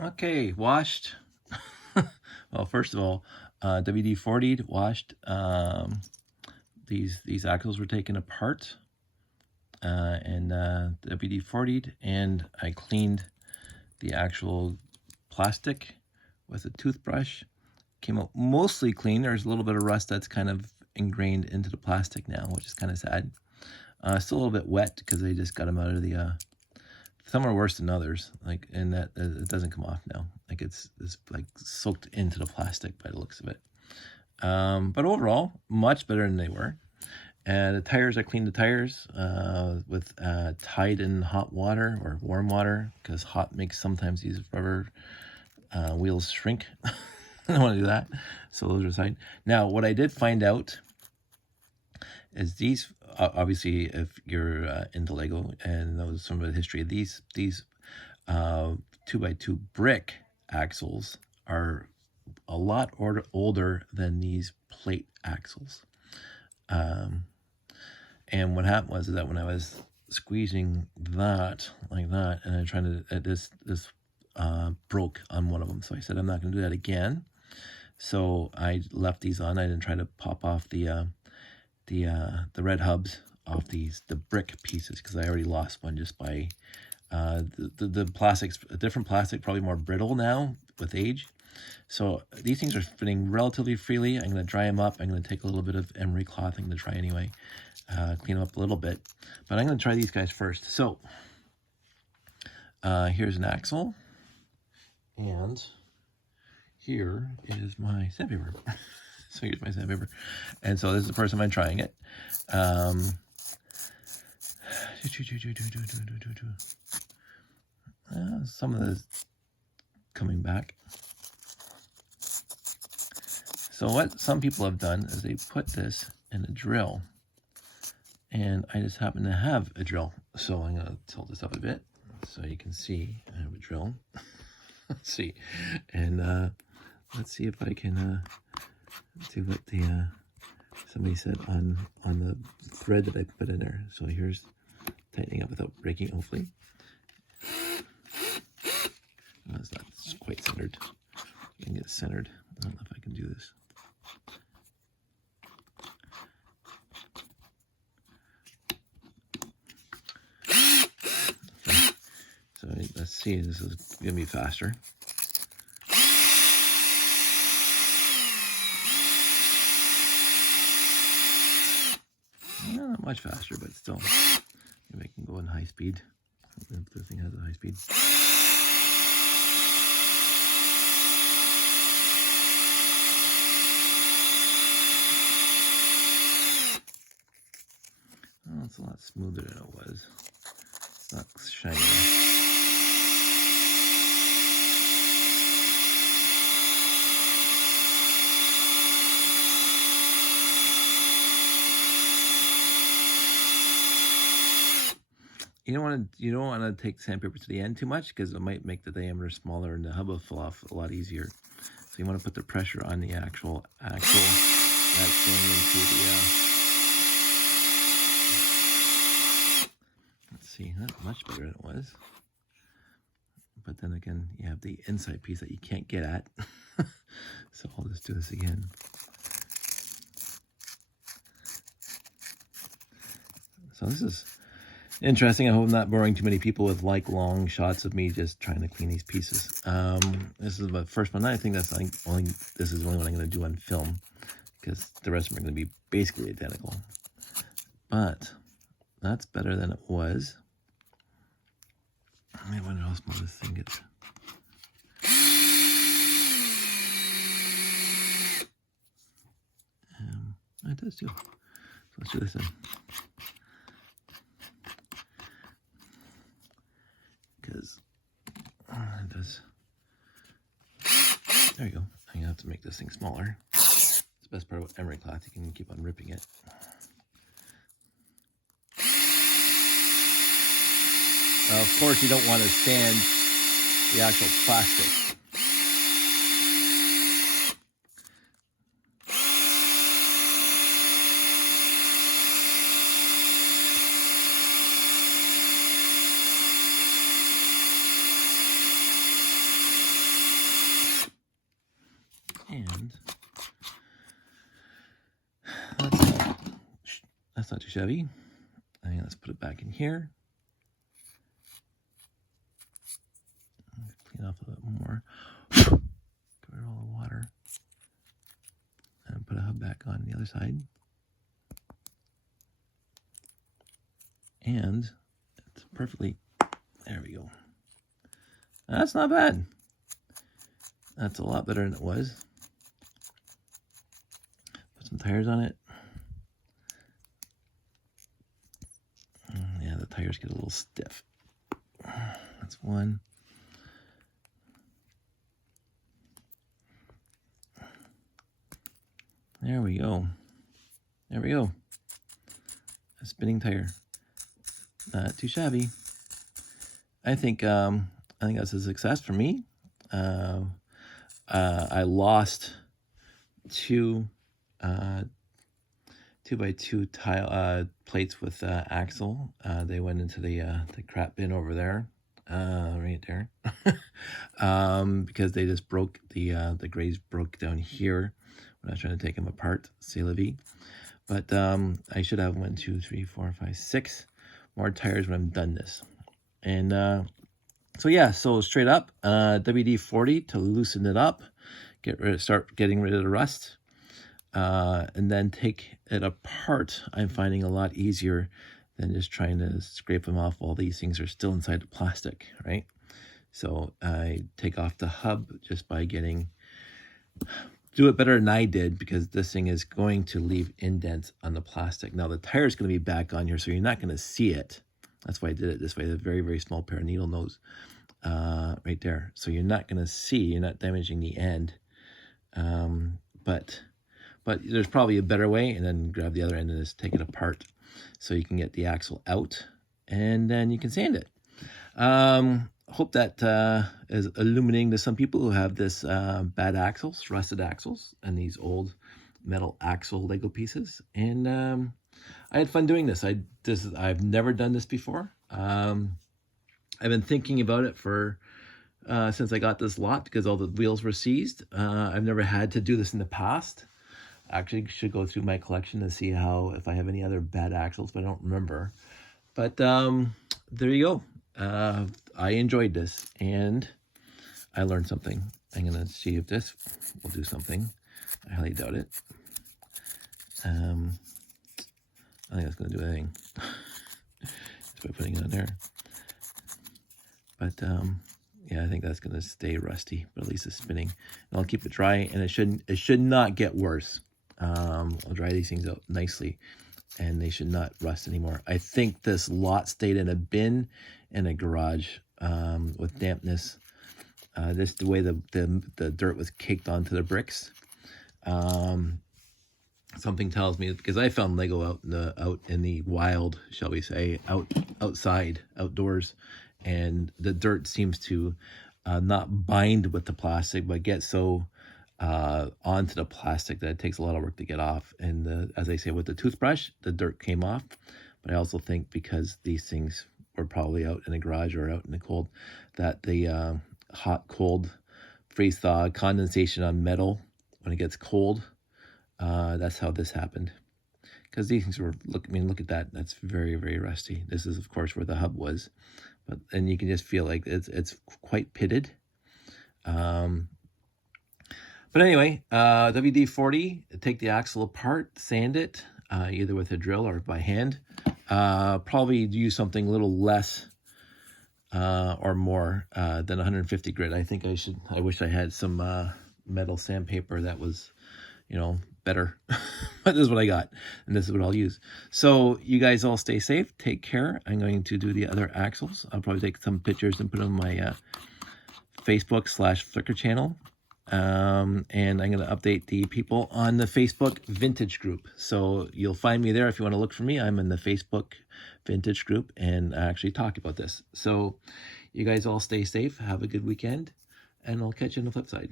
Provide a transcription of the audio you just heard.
Okay, washed. Well, first of all, WD-40'd, washed. These axles were taken apart and WD-40'd, and I cleaned the actual plastic with a toothbrush. Came out mostly clean. There's a little bit of rust that's kind of ingrained into the plastic now, which is kind of sad. Still a little bit wet because I just got them out of the some are worse than others, like, and that it doesn't come off now. Like it's like soaked into the plastic by the looks of it. But overall, much better than they were. And the tires, I cleaned the tires with Tide in hot water or warm water, because hot makes sometimes these rubber wheels shrink. I don't want to do that. So those are aside. Now, what I did find out is these, obviously, if you're into Lego and knows some of the history of these 2x2 brick axles are a lot older than these plate axles. And what happened was that when I was squeezing that like that, and I'm trying to, this broke on one of them. So I said, I'm not going to do that again. So I left these on. I didn't try to pop off the red hubs off the brick pieces, because I already lost one just by the plastic's a different plastic, probably more brittle now with age. So these things are fitting relatively freely. I'm going to dry them up. I'm going to take a little bit of emery cloth. I'm going to try anyway, clean them up a little bit. But I'm going to try these guys first. So here's an axle, and here is my sandpaper. So here's my sandpaper, and so this is the first time I'm trying it. Some of this coming back. So what some people have done is they put this in a drill, and I just happen to have a drill. So I'm gonna tilt this up a bit so you can see I have a drill. Let's see, and let's see if I can do what the somebody said on the thread that I put in there. So here's tightening up without breaking, hopefully. It's not quite centered. I can get it centered. I don't know if I can do this. So let's see, this is gonna be faster. Not much faster, but still. Maybe I can go in high speed. If the thing has a high speed. Oh, it's a lot smoother than it was. It's not shiny. You don't want to take sandpaper to the end too much, because it might make the diameter smaller and the hub will fall off a lot easier. So you want to put the pressure on the actual axle that's going into the. Let's see, not much better than it was. But then again, you have the inside piece that you can't get at. So I'll just do this again. So this is interesting. I hope I'm not boring too many people with like long shots of me just trying to clean these pieces. This is the first one. I think that's this is the only one I'm going to do on film, because the rest of them are going to be basically identical. But that's better than it was. I wonder how small this thing gets. It does too. So let's do this then. Because it does. There you go. I'm gonna have to make this thing smaller. It's the best part about emery cloth. You can keep on ripping it. Of course, you don't want to sand the actual plastic. And that's not too shabby. And let's put it back in here. Clean off a bit more. Get rid of all the water. And put a hub back on the other side. And it's perfectly, there we go. That's not bad. That's a lot better than it was. Put some tires on it. Yeah, the tires get a little stiff. That's one. There we go. There we go. A spinning tire. Not too shabby. I think that's a success for me. I lost two 2x2 tile plates with axle. They went into the crap bin over there, right there, because they just broke. The grays broke down here when I was trying to take them apart. C'est la vie. But I should have 1, 2, 3, 4, 5, 6 more tires when I'm done this. And so yeah, so straight up, WD-40 to loosen it up, start getting rid of the rust, and then take it apart. I'm finding a lot easier than just trying to scrape them off while these things are still inside the plastic, right? So I take off the hub just by do it better than I did, because this thing is going to leave indents on the plastic. Now the tire is going to be back on here, so you're not going to see it. That's why I did it this way. A very, very small pair of needle nose right there. So you're not going to see, you're not damaging the end. But there's probably a better way, and then grab the other end and just take it apart so you can get the axle out, and then you can sand it. Hope that is illuminating to some people who have this bad axles, rusted axles, and these old metal axle Lego pieces. And I had fun doing this. I've never done this before. I've been thinking about it for since I got this lot, because all the wheels were seized. I've never had to do this in the past. Actually, should go through my collection and see if I have any other bad axles, but I don't remember. But there you go. I enjoyed this, and I learned something. I'm going to see if this will do something. I highly doubt it. I think that's going to do anything. Just by putting it on there. But yeah, I think that's going to stay rusty, but at least it's spinning. And I'll keep it dry, and it should not get worse. I'll dry these things out nicely, and they should not rust anymore. I think this lot stayed in a bin in a garage with dampness. This the way the dirt was caked onto the bricks. Something tells me, because I found Lego out in the wild, shall we say, outdoors, and the dirt seems to not bind with the plastic, but get so onto the plastic that it takes a lot of work to get off. And as I say, with the toothbrush, the dirt came off. But I also think because these things were probably out in the garage or out in the cold, that the hot, cold, freeze thaw condensation on metal when it gets cold, that's how this happened. Because these things were, look at that. That's very, very rusty. This is, of course, where the hub was. And you can just feel like it's quite pitted. But anyway, WD-40, take the axle apart, sand it, either with a drill or by hand. Probably use something a little less or more than 150 grit. I wish I had some metal sandpaper that was, better. But this is what I got, and this is what I'll use. So you guys all stay safe. Take care. I'm going to do the other axles. I'll probably take some pictures and put them on my Facebook/Flickr channel. And I'm going to update the people on the Facebook vintage group. So you'll find me there if you want to look for me. I'm in the Facebook vintage group, and I actually talk about this. So you guys all stay safe. Have a good weekend, and I'll catch you on the flip side.